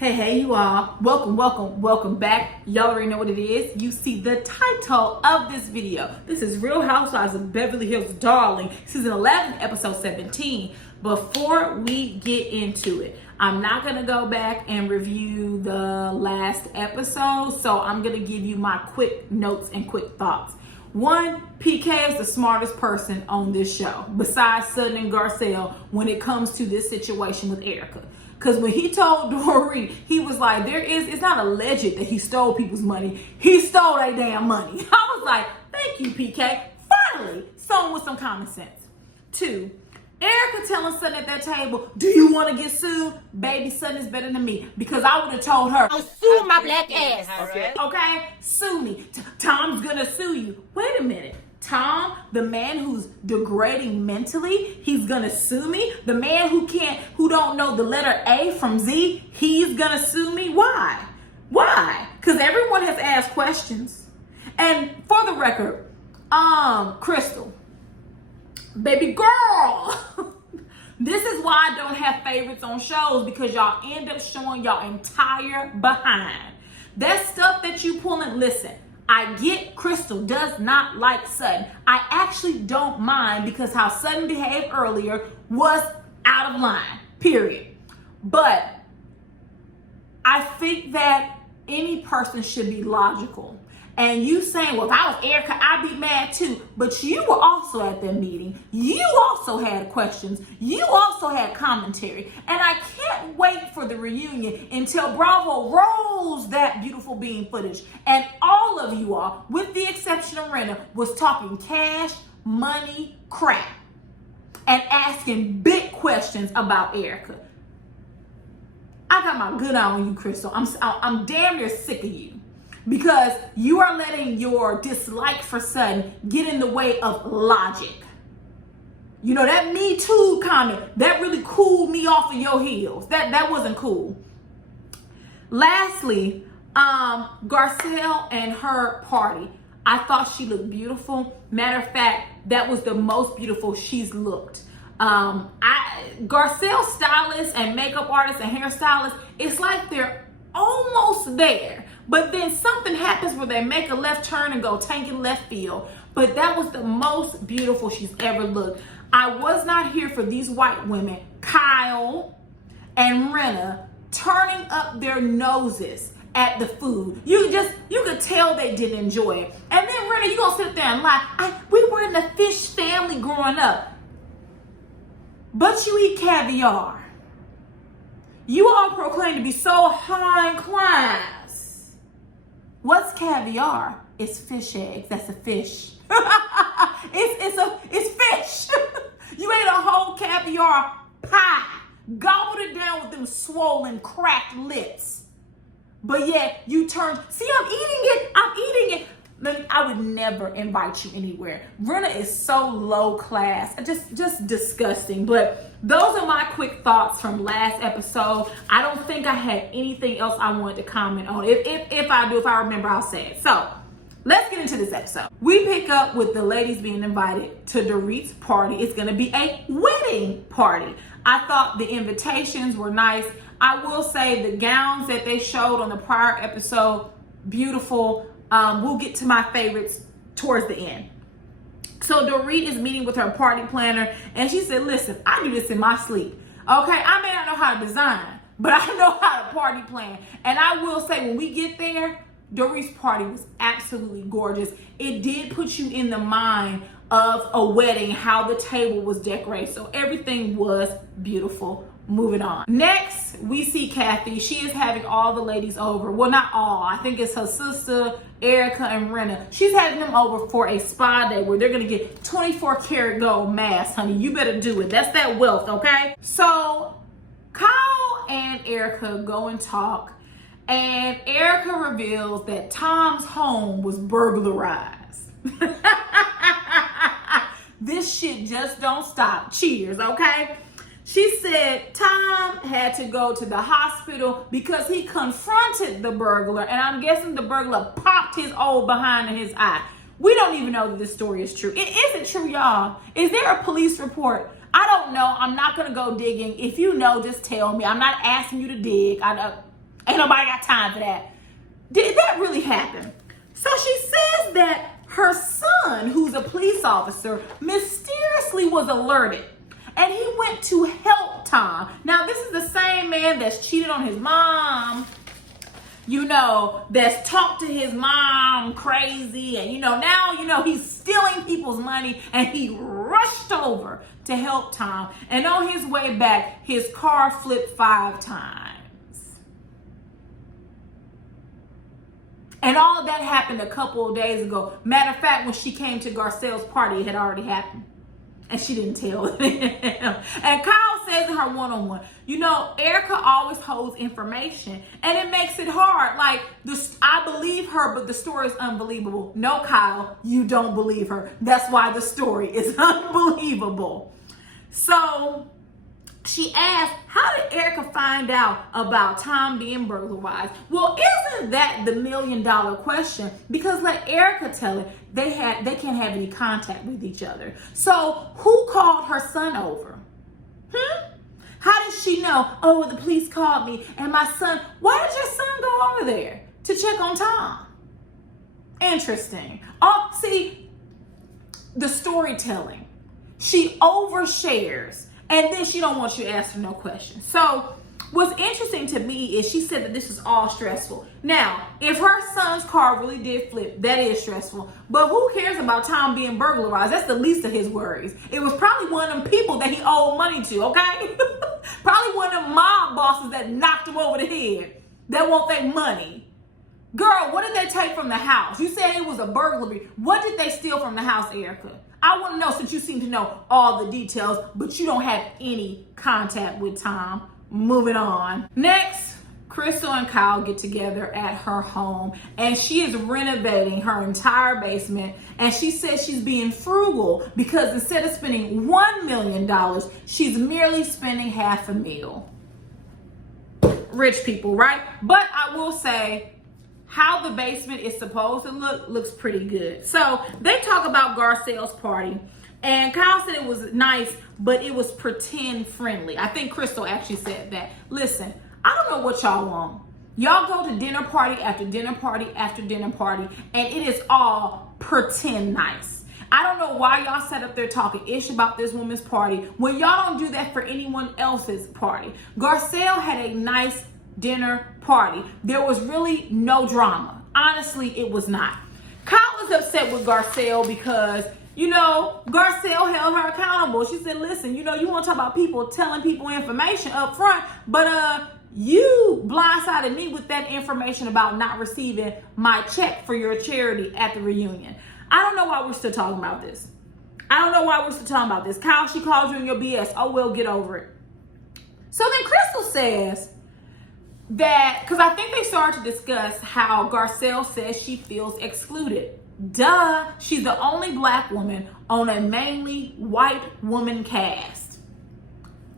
Hey, you all. Welcome back. Y'all already know what it is. You see the title of this video. This is Real Housewives of Beverly Hills, Darling, season 11, episode 17. Before we get into it, I'm not going to go back and review the last episode, so I'm going to give you my quick notes and quick thoughts. One, PK is the smartest person on this show, besides Sutton and Garcelle, when it comes to this situation with Erika. Because when he told Dory, he was like, it's not alleged that he stole people's money. He stole their damn money. I was like, thank you, PK. Finally, someone with some common sense. Two, Erika telling Sutton at that table, do you want to get sued? Baby, Sutton is better than me. Because I would have told her, I'll sue my black ass. Okay? Sue me. Tom's going to sue you. Wait a minute. Tom, the man who's degrading mentally, he's gonna sue me. The man who don't know the letter A from Z, he's gonna sue me. Why? Because everyone has asked questions. And for the record, Crystal, baby girl, this is why I don't have favorites on shows, because y'all end up showing y'all entire behind. That stuff that you pulling, listen, I get Crystal does not like Sutton. I actually don't mind, because how Sutton behaved earlier was out of line, period. But I think that any person should be logical. And you saying, well, if I was Erika, I'd be mad too. But you were also at that meeting. You also had questions. You also had commentary. And I can't wait for the reunion until Bravo rolls that beautiful bean footage. And all of you all, with the exception of Rena, was talking cash, money, crap. And asking big questions about Erika. I got my good eye on you, Crystal. I'm damn near sick of you. Because you are letting your dislike for Sutton get in the way of logic. You know, that Me Too comment, that really cooled me off of your heels. That wasn't cool. Lastly, Garcelle and her party. I thought she looked beautiful. Matter of fact, that was the most beautiful she's looked. Garcelle stylists and makeup artists and hairstylists, it's like they're almost there. But then something happens where they make a left turn and go tanking left field. But that was the most beautiful she's ever looked. I was not here for these white women, Kyle and Rena, turning up their noses at the food. You could tell they didn't enjoy it. And then Rena, you gonna sit there and lie. We were in the fish family growing up. But you eat caviar. You all proclaim to be so high in class. What's caviar? It's fish eggs. That's a fish. It's fish. You ate a whole caviar pie. Gobbled it down with them swollen, cracked lips. But yet you turned. See, I'm eating it. I would never invite you anywhere. Rena is so low class, just disgusting. But those are my quick thoughts from last episode. I don't think I had anything else I wanted to comment on. If I do, if I remember, I'll say it. So let's get into this episode. We pick up with the ladies being invited to Dorit's party. It's gonna be a wedding party. I thought the invitations were nice. I will say the gowns that they showed on the prior episode, beautiful. We'll get to my favorites towards the end. So Dorit is meeting with her party planner, and she said, listen, I do this in my sleep. Okay, I may not know how to design, but I know how to party plan. And I will say, when we get there, Dorit's party was absolutely gorgeous. It did put you in the mind of a wedding, how the table was decorated. So everything was beautiful. Moving on. Next, we see Kathy. She is having all the ladies over. Well, not all. I think it's her sister, Erika, and Rena. She's having them over for a spa day where they're going to get 24 karat gold masks, honey. You better do it. That's that wealth, okay? So, Kyle and Erika go and talk. And Erika reveals that Tom's home was burglarized. This shit just don't stop. Cheers, okay? She said Tom had to go to the hospital because he confronted the burglar, and I'm guessing the burglar popped his old behind in his eye. We don't even know that this story is true. It isn't true, y'all. Is there a police report? I don't know. I'm not going to go digging. If you know, just tell me. I'm not asking you to dig. Ain't nobody got time for that. Did that really happen? So she says that her son, who's a police officer, mysteriously was alerted. And he went to help Tom. Now, this is the same man that's cheated on his mom, you know, that's talked to his mom crazy. And, you know, now, you know, he's stealing people's money. And he rushed over to help Tom. And on his way back, his car flipped 5 times. And all of that happened a couple of days ago. Matter of fact, when she came to Garcelle's party, it had already happened. And she didn't tell him. And Kyle says in her one-on-one, you know, Erika always holds information. And it makes it hard. Like, I believe her, but the story is unbelievable. No, Kyle, you don't believe her. That's why the story is unbelievable. So she asked, how did Erika find out about Tom being burglarized? Well, isn't that the $1 million question? Because let Erika tell it, they can't have any contact with each other. So who called her son over? How did she know? Oh, the police called me and my son. Why did your son go over there to check on Tom? Interesting. Oh, see, the storytelling. She overshares. And then she don't want you to ask her no questions. So what's interesting to me is she said that this is all stressful. Now, if her son's car really did flip, that is stressful. But who cares about Tom being burglarized? That's the least of his worries. It was probably one of them people that he owed money to, okay? Probably one of them mob bosses that knocked him over the head that want their money. Girl, what did they take from the house? You said it was a burglary. What did they steal from the house, Erika? I want to know, since you seem to know all the details, but you don't have any contact with Tom. Moving on. Next, Crystal and Kyle get together at her home, and she is renovating her entire basement, and she says she's being frugal because instead of spending $1 million, she's merely spending $500,000. Rich people, right? But I will say, how the basement is supposed to look looks pretty good. So they talk about Garcelle's party, and Kyle said it was nice, but it was pretend friendly. I think Crystal actually said that. Listen, I don't know what y'all want. Y'all go to dinner party after dinner party after dinner party, and it is all pretend nice. I don't know why y'all sat up there talking ish about this woman's party when y'all don't do that for anyone else's party. Garcelle had a nice dinner party. There was really no drama. Honestly, it was not. Kyle was upset with Garcelle because, you know, Garcelle held her accountable. She said, listen, you know, you want to talk about people telling people information up front, but you blindsided me with that information about not receiving my check for your charity at the reunion. I don't know why we're still talking about this. Kyle, she calls you in your BS. Oh, well, get over it. So then Crystal says that, because I think they started to discuss how Garcelle says she feels excluded. Duh, she's the only black woman on a mainly white woman cast.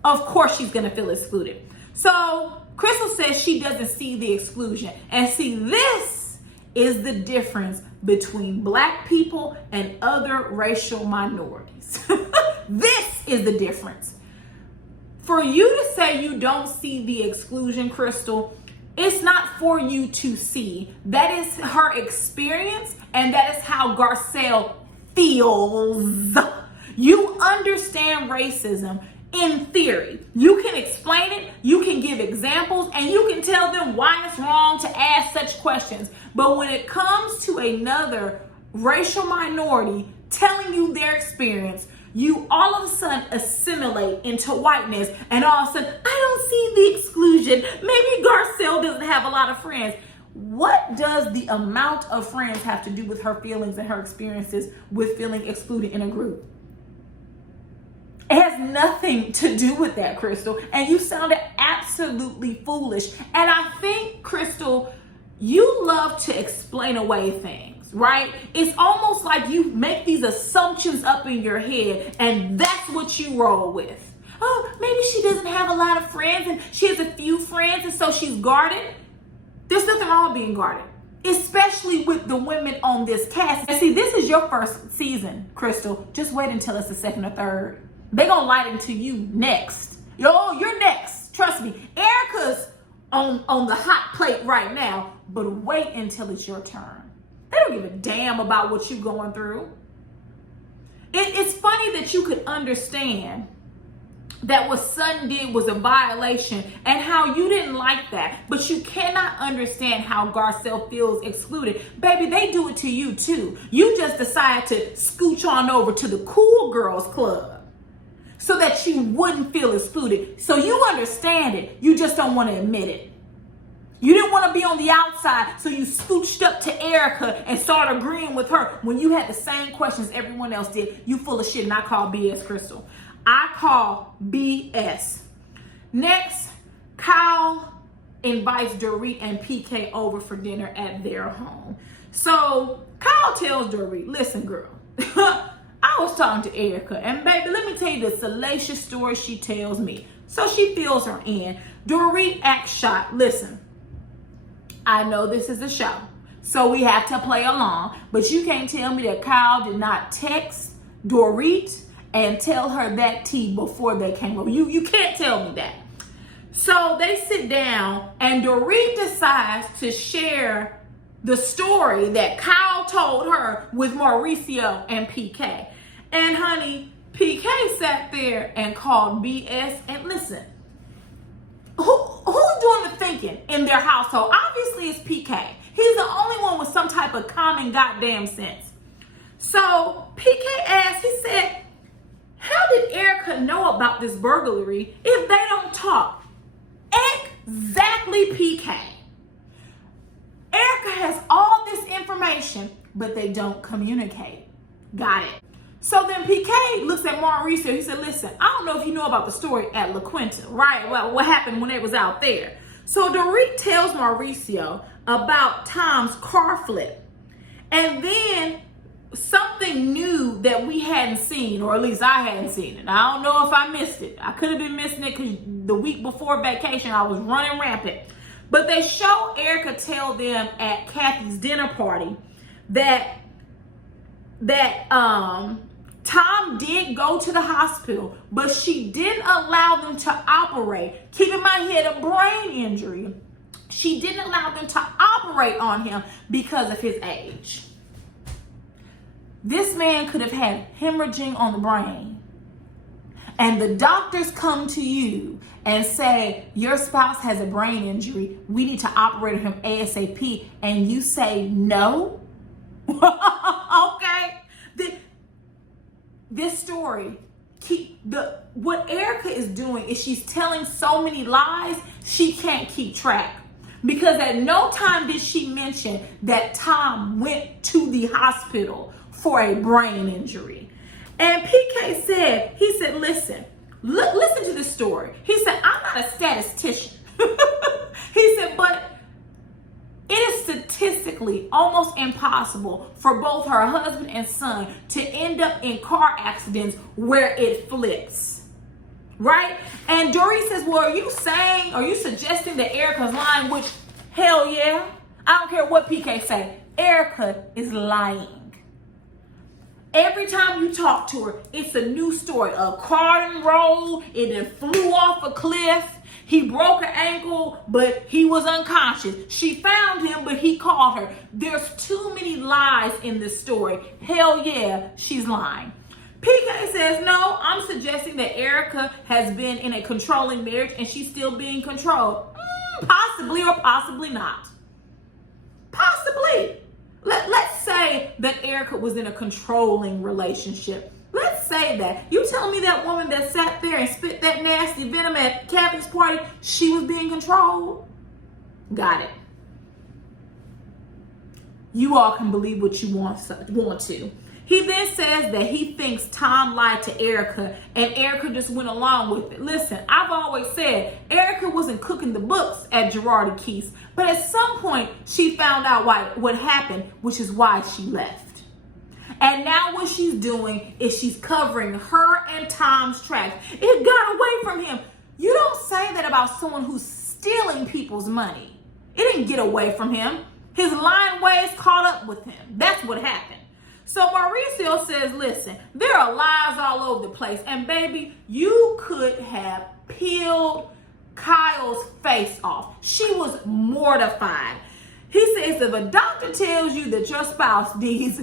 Of course she's going to feel excluded. So Crystal says she doesn't see the exclusion. And see, this is the difference between black people and other racial minorities. This is the difference. For you to say you don't see the exclusion, Crystal, it's not for you to see. That is her experience, and that is how Garcelle feels. You understand racism in theory. You can explain it, you can give examples, and you can tell them why it's wrong to ask such questions. But when it comes to another racial minority telling you their experience, you all of a sudden assimilate into whiteness, and all of a sudden, I don't see the exclusion. Maybe Garcelle doesn't have a lot of friends. What does the amount of friends have to do with her feelings and her experiences with feeling excluded in a group? It has nothing to do with that, Crystal. And you sounded absolutely foolish. And I think, Crystal, you love to explain away things, right? It's almost like you make these assumptions up in your head, and that's what you roll with. Oh, maybe she doesn't have a lot of friends, and she has a few friends, and so she's guarded. There's nothing wrong with being guarded, especially with the women on this cast. And see, this is your first season, Crystal. Just wait until it's the second or third. They're gonna light into you next. Yo, you're next. Trust me. Erika's on the hot plate right now, but wait until it's your turn. They don't give a damn about what you're going through. It's funny that you could understand that what Sutton did was a violation and how you didn't like that, but you cannot understand how Garcelle feels excluded. Baby, they do it to you too. You just decide to scooch on over to the cool girls club so that you wouldn't feel excluded. So you understand it, you just don't want to admit it. You didn't want to be on the outside, so you scooched up to Erika and started agreeing with her when you had the same questions everyone else did. You full of shit, and I call BS, Crystal. I call BS. Next, Kyle invites Dorit and PK over for dinner at their home. So Kyle tells Dorit, listen, girl, I was talking to Erika, and baby, let me tell you the salacious story she tells me. So she fills her in. Dorit acts shocked. Listen, I know this is a show, so we have to play along, but you can't tell me that Kyle did not text Dorit and tell her that tea before they came over. You can't tell me that. So they sit down, and Dorit decides to share the story that Kyle told her with Mauricio and PK. And honey, PK sat there and called BS. And listen, who's doing the thinking in their household? Obviously it's PK. He's the only one with some type of common goddamn sense. So PK asked, he said, how did Erika know about this burglary if they don't talk? Exactly, PK. Erika has all this information, but they don't communicate. Got it. So then PK looks at Mauricio. He said, listen, I don't know if you know about the story at La Quinta, right? Well, what happened when it was out there. So Dorit tells Mauricio about Tom's car flip. And then something new that we hadn't seen, or at least I hadn't seen it. I don't know if I missed it. I could have been missing it because the week before vacation, I was running rampant. But they show Erika tell them at Kathy's dinner party that Tom did go to the hospital, but she didn't allow them to operate. Keep in mind, he had a brain injury. She didn't allow them to operate on him because of his age. This man could have had hemorrhaging on the brain. And the doctors come to you and say, your spouse has a brain injury. We need to operate on him ASAP. And you say no? Okay? This story, what Erika is doing is she's telling so many lies, she can't keep track. Because at no time did she mention that Tom went to the hospital for a brain injury. And PK said, he said, listen to this story. He said, I'm not a statistician. He said, but it is statistically almost impossible for both her husband and son to end up in car accidents where it flips. Right? And Dorit says, well, are you suggesting that Erika's lying? Which, hell yeah. I don't care what PK say. Erika is lying. Every time you talk to her, it's a new story. A car rolled, it then flew off a cliff. He broke her ankle, but he was unconscious. She found him, but he called her. There's too many lies in this story. Hell yeah, she's lying. PK says, no, I'm suggesting that Erika has been in a controlling marriage and she's still being controlled. Possibly or possibly not. Possibly. Let's say that Erika was in a controlling relationship. Let's say that. You tell me that woman that sat there and spit that nasty venom at Kathy's party, she was being controlled? Got it. You all can believe what you want to. He then says that he thinks Tom lied to Erika and Erika just went along with it. Listen, I've always said Erika wasn't cooking the books at Gerard and Keith's, but at some point she found out what happened, which is why she left. And now what she's doing is she's covering her and Tom's tracks. It got away from him. You don't say that about someone who's stealing people's money. It didn't get away from him. His lying ways caught up with him. That's what happened. So Mauricio says, listen, there are lies all over the place. And baby, you could have peeled Kyle's face off. She was mortified. He says if a doctor tells you that your spouse needs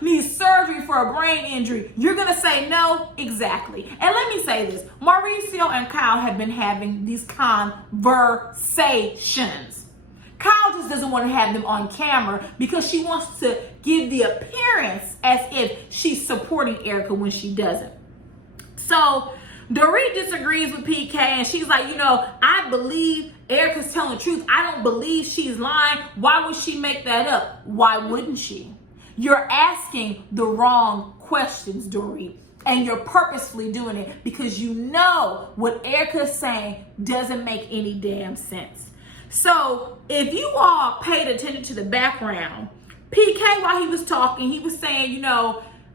needs surgery for a brain injury, you're gonna say no? Exactly. And let me say this, Mauricio and Kyle have been having these conversations. Kyle just doesn't want to have them on camera because she wants to give the appearance as if she's supporting Erika when she doesn't. So Dorit disagrees with PK and she's like, I believe Erika's telling the truth. I don't believe she's lying. Why would she make that up? Why wouldn't she? You're asking the wrong questions, Dorit, and you're purposefully doing it because you know what Erika's saying doesn't make any damn sense. So if you all paid attention to the background, PK, while he was talking, he was saying,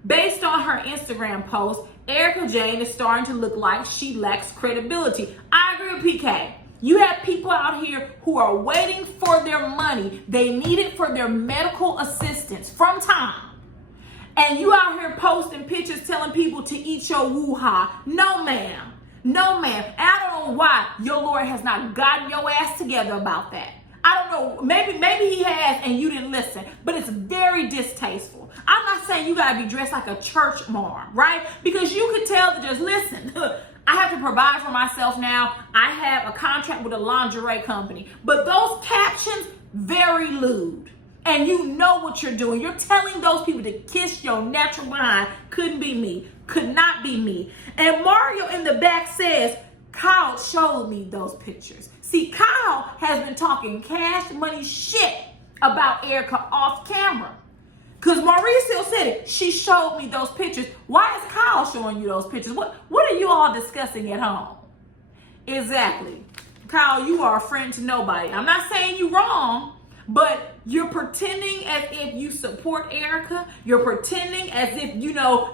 based on her Instagram post, Erika Jayne is starting to look like she lacks credibility. I agree with PK. You have people out here who are waiting for their money. They need it for their medical assistance from time. And you out here posting pictures telling people to eat your woo-ha. No, ma'am. No, ma'am. And I don't know why your Lord has not gotten your ass together about that. I don't know. Maybe he has and you didn't listen. But it's very distasteful. I'm not saying you got to be dressed like a church mom, right? Because you could tell that just listen. I have to provide for myself now. I have a contract with a lingerie company. But those captions, very lewd. And you know what you're doing. You're telling those people to kiss your natural behind. Couldn't be me. Could not be me. And Mario in the back says, Kyle showed me those pictures. See, Kyle has been talking cash money shit about Erika off camera. Because Mauricio said it. She showed me those pictures. Why is Kyle showing you those pictures? What are you all discussing at home? Exactly. Kyle, you are a friend to nobody. I'm not saying you're wrong, but you're pretending as if you support Erika. You're pretending as if,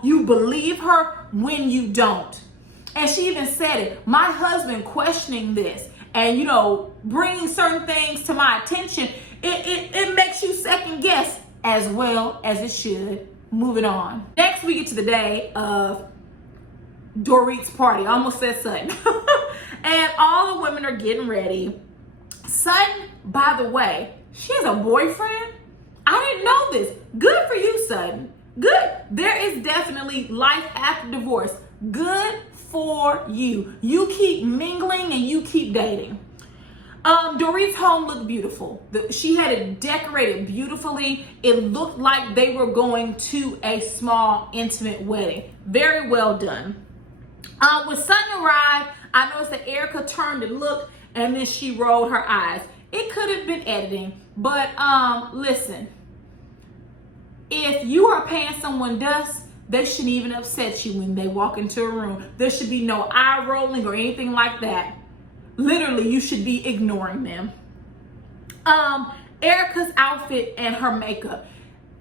you believe her when you don't. And she even said it. My husband questioning this and, bringing certain things to my attention, it makes you second guess as well as it should. Moving on. Next, we get to the day of Dorit's party. I almost said Sutton. And all the women are getting ready. Sutton, by the way, she has a boyfriend. I didn't know this. Good for you, Sutton. Good. There is definitely life after divorce. Good for you. You keep mingling and you keep dating. Dorit's home looked beautiful. She had it decorated beautifully. It looked like they were going to a small, intimate wedding. Very well done. When Sutton arrived, I noticed that Erika turned and looked, and then she rolled her eyes. It could have been editing, but listen. If you are paying someone dust, they shouldn't even upset you when they walk into a room. There should be no eye rolling or anything like that. Literally, you should be ignoring them. Erika's outfit and her makeup.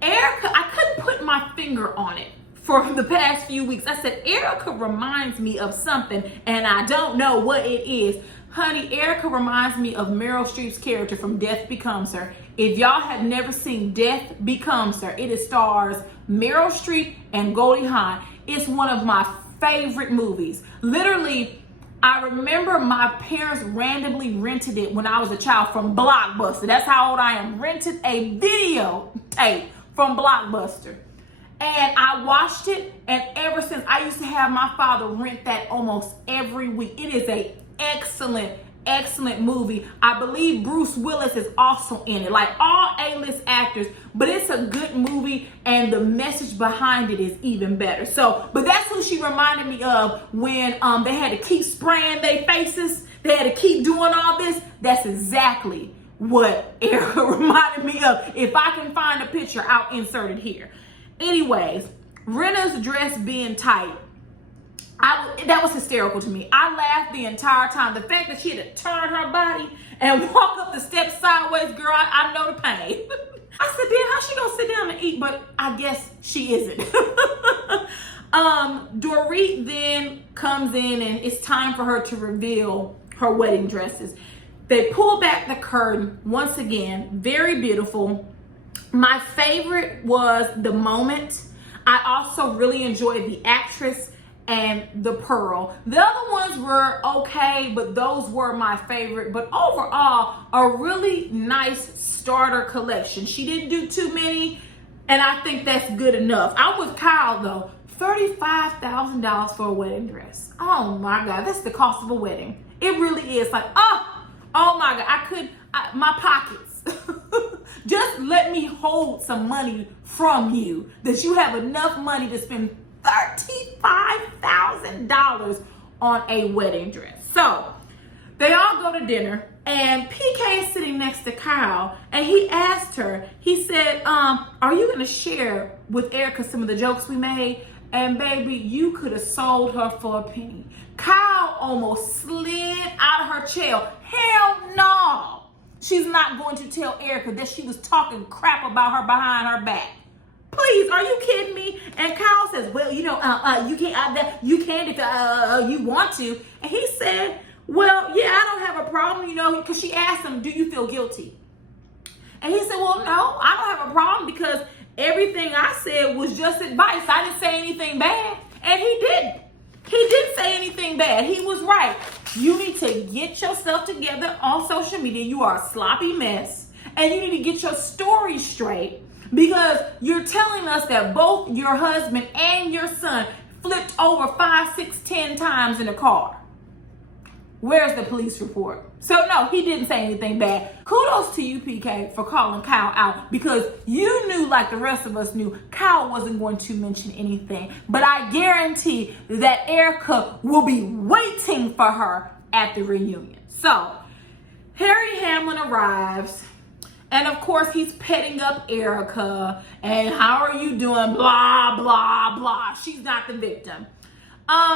Erika, I couldn't put my finger on it for the past few weeks. I said, Erika reminds me of something, and I don't know what it is. Honey, Erika reminds me of Meryl Streep's character from Death Becomes Her. If y'all have never seen Death Becomes Her, it stars Meryl Streep and Goldie Hawn. It's one of my favorite movies. Literally, I remember my parents randomly rented it when I was a child from Blockbuster. That's how old I am. Rented a video tape from Blockbuster. And I watched it, and ever since, I used to have my father rent that almost every week. It is a excellent movie. I believe Bruce Willis is also in it, like all A-list actors, but it's a good movie and the message behind it is even better. But that's who she reminded me of when they had to keep spraying their faces. They had to keep doing all this. That's exactly what Erika reminded me of. If I can find a picture, I'll insert it here. Anyways, Rena's dress being tight, that was hysterical to me. I laughed the entire time. The fact that she had to turn her body and walk up the steps sideways, girl, I know the pain. I said, then how's she gonna sit down and eat? But I guess she isn't. Dorit then comes in and it's time for her to reveal her wedding dresses. They pull back the curtain once again, very beautiful. My favorite was the moment. I also really enjoyed the actress and the pearl. The other ones were okay, but those were my favorite. But overall, a really nice starter collection. She didn't do too many, and I think that's good enough. I'm with Kyle though. $35,000 for a wedding dress. Oh my God, that's the cost of a wedding. It really is. Like, oh my God, my pockets. Just let me hold some money from you, that you have enough money to spend $35,000 on a wedding dress. So they all go to dinner, and PK is sitting next to Kyle, and he asked her, he said, are you gonna share with Erika some of the jokes we made? And baby, you could have sold her for a penny. Kyle almost slid out of her chair. Hell no. She's not going to tell Erika that she was talking crap about her behind her back. Please, are you kidding me? And Kyle says, well, you can't, you can if you want to. And he said, well, yeah, I don't have a problem, because she asked him, do you feel guilty? And he said, well, no, I don't have a problem, because everything I said was just advice. I didn't say anything bad. And he didn't. He didn't say anything bad. He was right. You need to get yourself together on social media. You are a sloppy mess. And you need to get your story straight, because you're telling us that both your husband and your son flipped over 5, 6, 10 times in a car. Where's the police report? So no, he didn't say anything bad. Kudos to you, PK, for calling Kyle out, because you knew, like the rest of us knew, Kyle wasn't going to mention anything. But I guarantee that Erika will be waiting for her at the reunion. So Harry Hamlin arrives, and of course he's petting up Erika, and how are you doing? Blah, blah, blah. She's not the victim.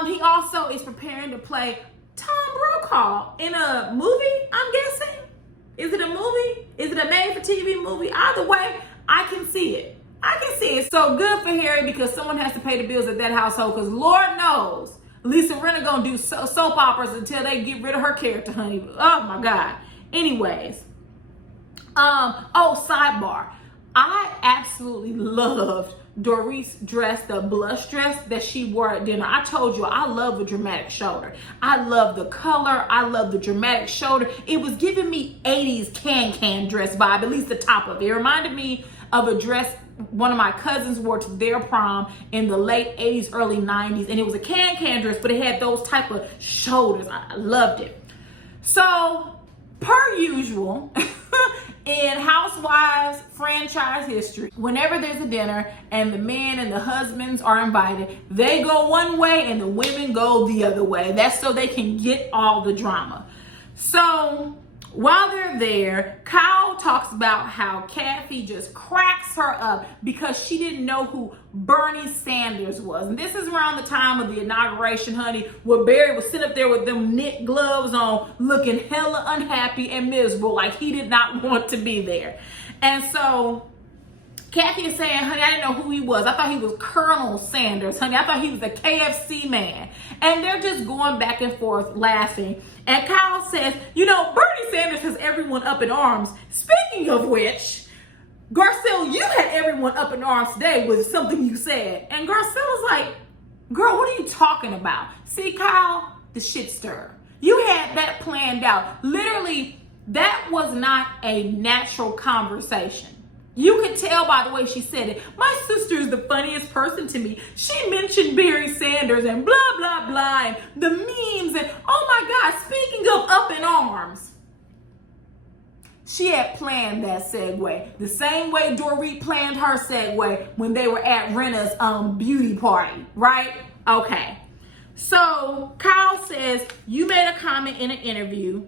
He also is preparing to play Tom Brokaw in a movie, I'm guessing. Is it a movie? Is it a made-for-TV movie? Either way, I can see it. So good for Harry, because someone has to pay the bills at that household, because Lord knows Lisa Rinna gonna do soap operas until they get rid of her character, honey. Oh my God. Anyways, sidebar. I absolutely loved Doris' dress, the blush dress that she wore at dinner. I told you, I love a dramatic shoulder. I love the color. I love the dramatic shoulder. It was giving me 80s can dress vibe, at least the top of it. It reminded me of a dress one of my cousins wore to their prom in the late 80s, early 90s. And it was a can dress, but it had those type of shoulders. I loved it. So, per usual, in Housewives franchise history, whenever there's a dinner and the men and the husbands are invited, they go one way and the women go the other way. That's so they can get all the drama. So while they're there, Kyle talks about how Kathy just cracks her up because she didn't know who Bernie Sanders was. And this is around the time of the inauguration, honey, where Barry was sitting up there with them knit gloves on, looking hella unhappy and miserable, like he did not want to be there. And so Kathy is saying, honey, I didn't know who he was. I thought he was Colonel Sanders, honey. I thought he was a KFC man. And they're just going back and forth laughing. And Kyle says, you know, Bernie Sanders has everyone up in arms. Speaking of which, Garcelle, you had everyone up in arms today with something you said. And Garcelle was like, girl, what are you talking about? See, Kyle, the shit stir. You had that planned out. Literally, that was not a natural conversation. You could tell by the way she said it. My sister is the funniest person to me. She mentioned Barry Sanders and blah, blah, blah, and the memes and, oh my God, speaking of up in arms. She had planned that segue. The same way Dorit planned her segue when they were at Renna's beauty party, right? Okay. So Kyle says, you made a comment in an interview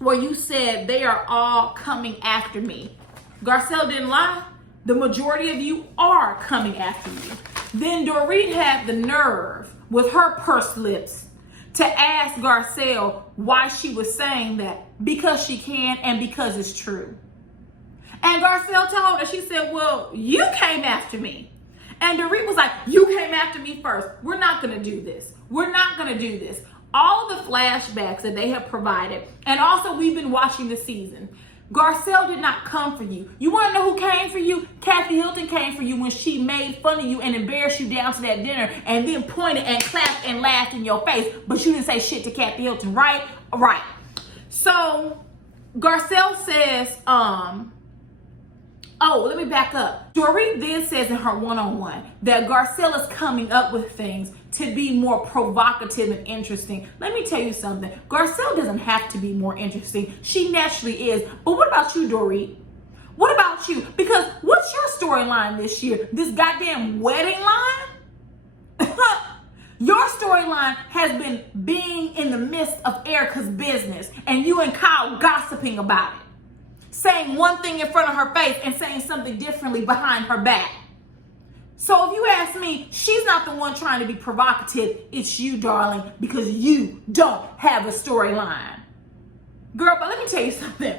where you said they are all coming after me. Garcelle didn't lie. The majority of you are coming after you. Then Dorit had the nerve with her pursed lips to ask Garcelle why she was saying that. Because she can and because it's true. And Garcelle told her, she said, well, you came after me. And Dorit was like, you came after me first. We're not going to do this. We're not going to do this. All the flashbacks that they have provided, and also we've been watching the season. Garcelle did not come for you. You want to know who came for you? Kathy Hilton came for you when she made fun of you and embarrassed you down to that dinner and then pointed and clapped and laughed in your face, but you didn't say shit to Kathy Hilton, right? Right. So Garcelle says, oh, let me back up. Dorit then says in her one-on-one that Garcelle is coming up with things to be more provocative and interesting. Let me tell you something. Garcelle doesn't have to be more interesting. She naturally is. But what about you, Dorit? What about you? Because what's your storyline this year? This goddamn wedding line? Your storyline has been being in the midst of Erika's business and you and Kyle gossiping about it. Saying one thing in front of her face and saying something differently behind her back. So if you ask me, she's not the one trying to be provocative. It's you, darling, because you don't have a storyline. Girl, but let me tell you something.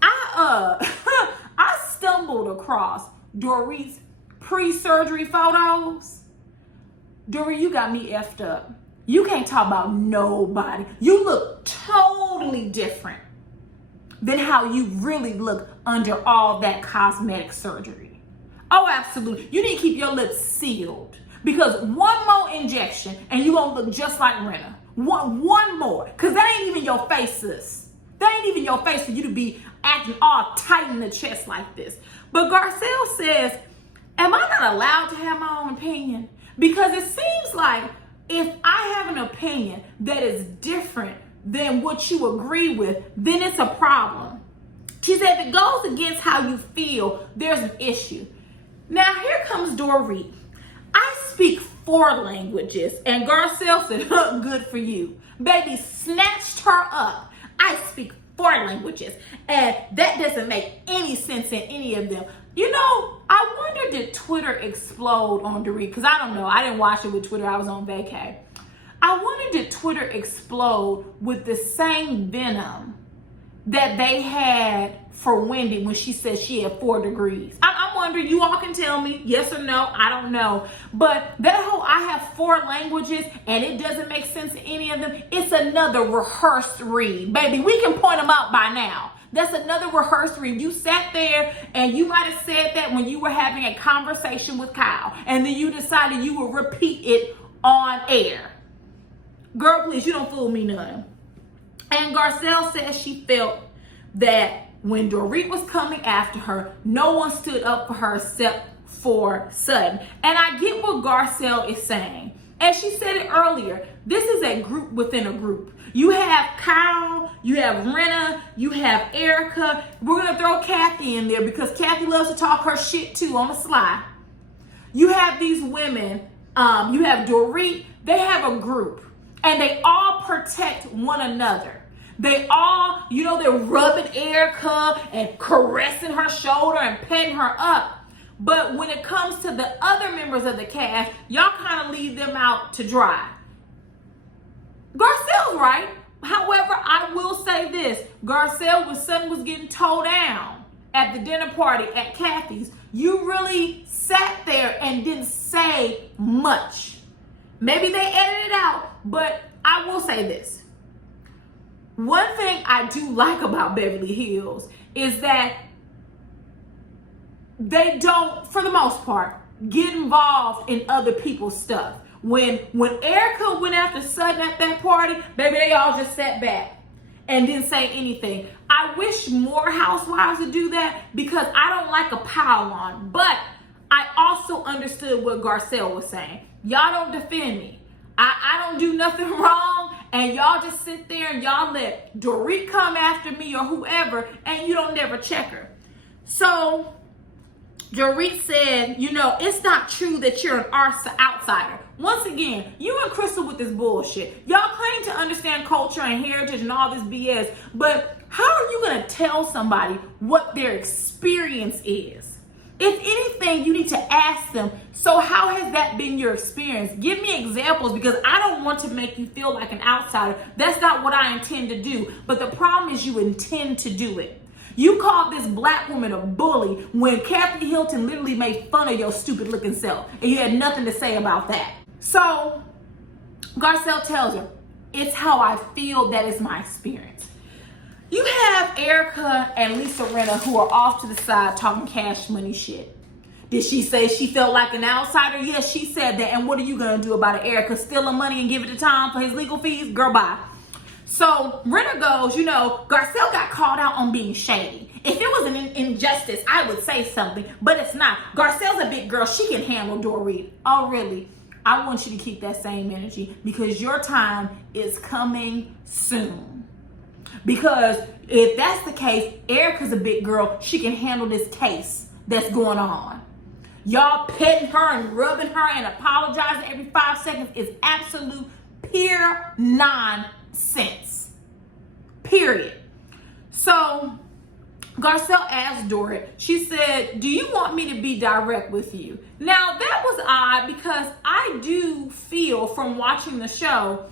I stumbled across Dorit's pre-surgery photos. Dorit, you got me effed up. You can't talk about nobody. You look totally different than how you really look under all that cosmetic surgery. Oh, absolutely. You need to keep your lips sealed because one more injection and you won't look just like Rena. One more, because that ain't even your face, sis. That ain't even your face for you to be acting all tight in the chest like this. But Garcelle says, am I not allowed to have my own opinion? Because it seems like if I have an opinion that is different than what you agree with, then it's a problem. She said if it goes against how you feel, there's an issue. Now here comes Dorit. I speak 4 languages, and Garcelle said, good for you. Baby snatched her up. I speak 4 languages, and that doesn't make any sense in any of them. You know, I wonder did Twitter explode on Dorit? Because I don't know. I didn't watch it with Twitter. I was on vacay. I wonder did Twitter explode with the same venom that they had for Wendy when she said she had 4 degrees. I'm wondering, you all can tell me yes or no, I don't know. But that whole I have 4 languages and it doesn't make sense in any of them, it's another rehearsed read. Baby, we can point them out by now. That's another rehearsed read. You sat there and you might have said that when you were having a conversation with Kyle and then you decided you would repeat it on air. Girl, please, you don't fool me none. And Garcelle says she felt that when Dorit was coming after her, no one stood up for her except for Sutton. And I get what Garcelle is saying. And she said it earlier. This is a group within a group. You have Kyle, you have Rena, you have Erika. We're going to throw Kathy in there because Kathy loves to talk her shit too on the sly. You have these women, you have Dorit, they have a group. And they all protect one another. They all, you know, they're rubbing Erika and caressing her shoulder and petting her up. But when it comes to the other members of the cast, y'all kind of leave them out to dry. Garcelle's right. However, I will say this. Garcelle, when Sutton was getting towed down at the dinner party at Kathy's, you really sat there and didn't say much. Maybe they edited it out, but I will say this. One thing I do like about Beverly Hills is that they don't, for the most part, get involved in other people's stuff. When Erika went after Sutton at that party, baby, they all just sat back and didn't say anything. I wish more housewives would do that because I don't like a pile on. But I also understood what Garcelle was saying. Y'all don't defend me. I don't do nothing wrong, and y'all just sit there and y'all let Dorit come after me or whoever, and you don't never check her. So Dorit said, you know, it's not true that you're an outsider. Once again, you and Crystal with this bullshit. Y'all claim to understand culture and heritage and all this BS, but how are you going to tell somebody what their experience is? If anything, you need to ask them, so how has that been your experience? Give me examples because I don't want to make you feel like an outsider. That's not what I intend to do. But the problem is you intend to do it. You called this black woman a bully when Kathy Hilton literally made fun of your stupid looking self. And you had nothing to say about that. So Garcelle tells her, it's how I feel, that is my experience. You have Erika and Lisa Rinna who are off to the side talking cash money shit. Did she say she felt like an outsider? Yes, she said that. And what are you going to do about it? Erika stealing money and give it to Tom for his legal fees? Girl, bye. So Rinna goes, you know, Garcelle got called out on being shady. If it was an injustice, I would say something, but it's not. Garcelle's a big girl. She can handle Dorit. Oh, really? I want you to keep that same energy because your time is coming soon. Because if that's the case, Erika's a big girl. She can handle this case that's going on. Y'all petting her and rubbing her and apologizing every 5 seconds is absolute pure nonsense. Period. So Garcelle asked Dorit, she said, do you want me to be direct with you? Now that was odd because I do feel from watching the show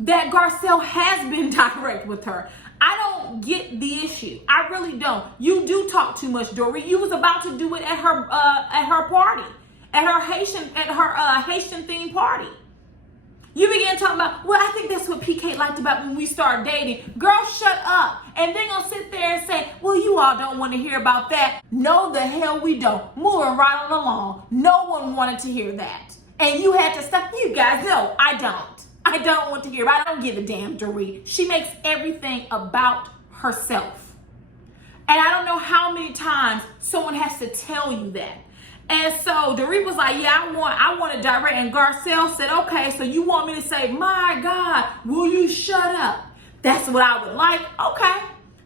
that Garcelle has been direct with her. I don't get the issue. I really don't. You do talk too much, Dorit. You was about to do it at her party, at her Haitian themed party. You began talking about, well, I think that's what PK liked about when we started dating. Girl, shut up. And then gonna sit there and say, well, you all don't want to hear about that. No, the hell we don't. Moving right on along. No one wanted to hear that. And you had to stop. You guys know, I don't. I don't want to hear. I don't give a damn, Dorit. She makes everything about herself. And I don't know how many times someone has to tell you that. And so Dorit was like, yeah, I want to direct. And Garcelle said, okay, so you want me to say, my God, will you shut up? That's what I would like. Okay.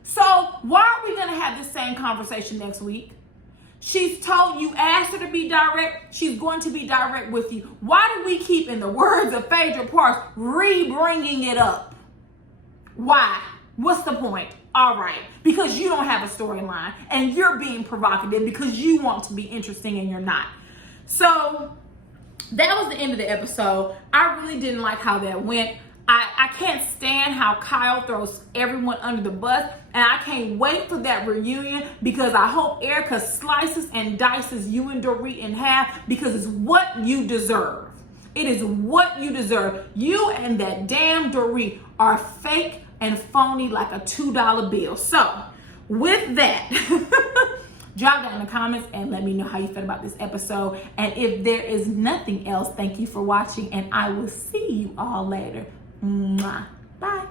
So why are we going to have this same conversation next week? She's told you, asked her to be direct. She's going to be direct with you. Why do we keep, in the words of Phaedra Parks, re-bringing it up? Why? What's the point? All right, because you don't have a storyline and you're being provocative because you want to be interesting and you're not. So that was the end of the episode. I really didn't like how that went. I can't stand how Kyle throws everyone under the bus, and I can't wait for that reunion because I hope Erika slices and dices you and Dorit in half because it's what you deserve. It is what you deserve. You and that damn Dorit are fake and phony like a $2 bill. So with that, drop down in the comments and let me know how you felt about this episode. And if there is nothing else, thank you for watching and I will see you all later. Mwah. Bye.